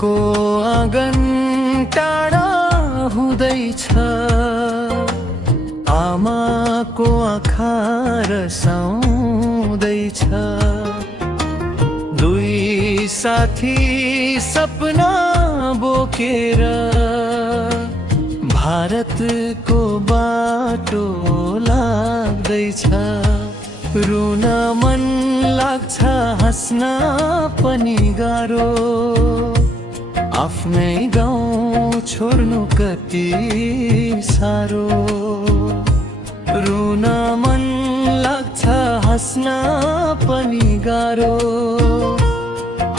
घरको आँगन टाढा हुँदैछ, आमाको आँखा रसाउँदैछ। दुई साथी सपना बोकेर भारतको बाटो लाग्दैछ। रुन मन लाग्छ, हाँस्न पनि गाह्रो, आफ्नै गाउँ छोड्नु कति साह्रो। रुन मन लाग्छ, हाँस्न पनि गाह्रो,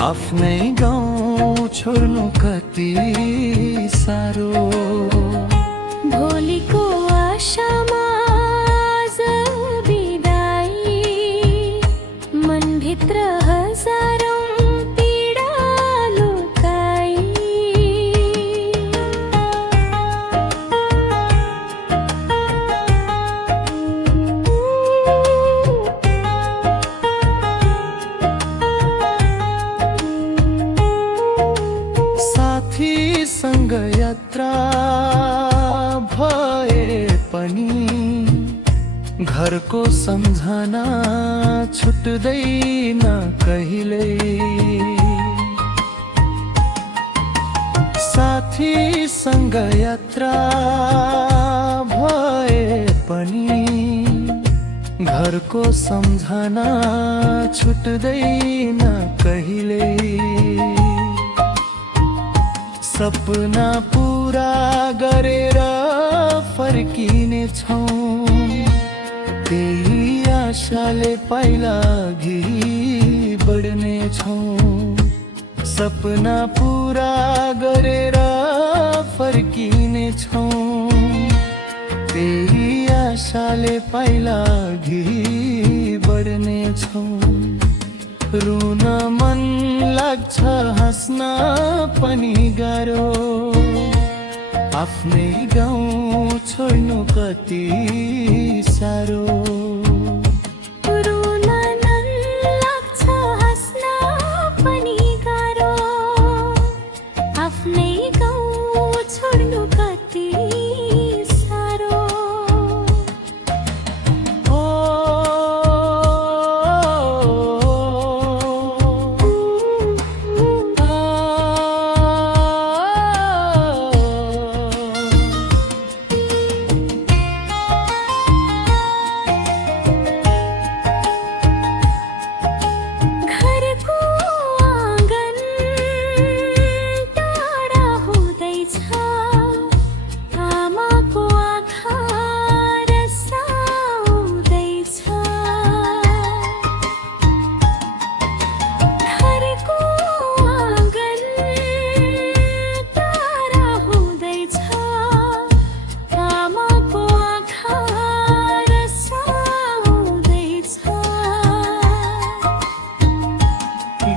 आफ्नै गाउँ छोड्नु कति साह्रो। भोलिको आशामा आज बिदाई, मनभित्र हजारौं पीडा लुकाई। साथीसँग यात्रा भए पनि घरको सम्झना छुट्दैन कहिल्यै। साथीसँग यात्रा भए पनि घरको सम्झना छुट्दैन कहिल्यै। सपना पूरा गरेर फर्किने छौं, त्यही आशाले पाइला अघि बढ्ने छौं। सपना पूरा गरेर फर्किने छौं, त्यही आशाले पाइला अघि बढ्ने छौं। रुन मन लाग्छ, हाँस्न पनि गाह्रो, आफ्नै गाउँ छोड्नु कति साह्रो। रुन मन लाग्छ, हाँस्न पनि गाह्रो, आफ्नै गाउँ छोड्नु कति साह्रो।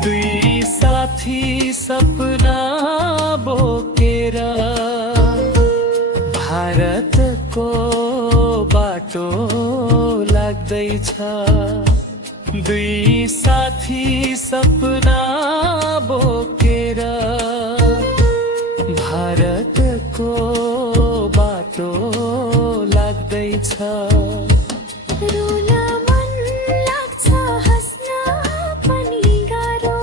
दुई साथी सपना बोकेर भारतको बाटो लाग्दैछ। दुई साथी सपना बोकेर भारतको बाटो लाग्दैछ। रुन मन लाग्छ, हाँस्न पनि गाह्रो,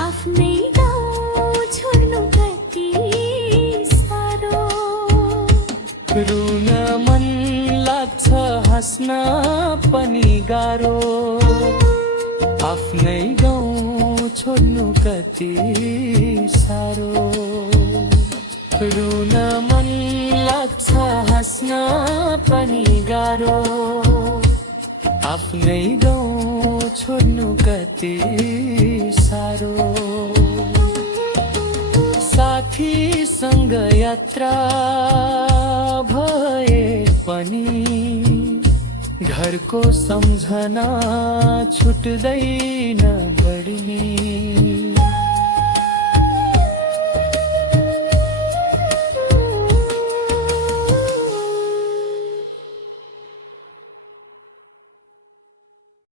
आफ्नै गाउँ छोड्नु कति साह्रो। रुन मन लाग्छ, हाँस्न पनि गाह्रो, आफ्नै गाउँ छोड्नु कति साह्रो। रुन मन लाग्छ, हाँस्न पनि गाह्रो, आफ्नै गाउँ छोड्नु कति साह्रो। साथीसँग यात्रा भए पनि घरको सम्झना छुट्दैन बढ्ने।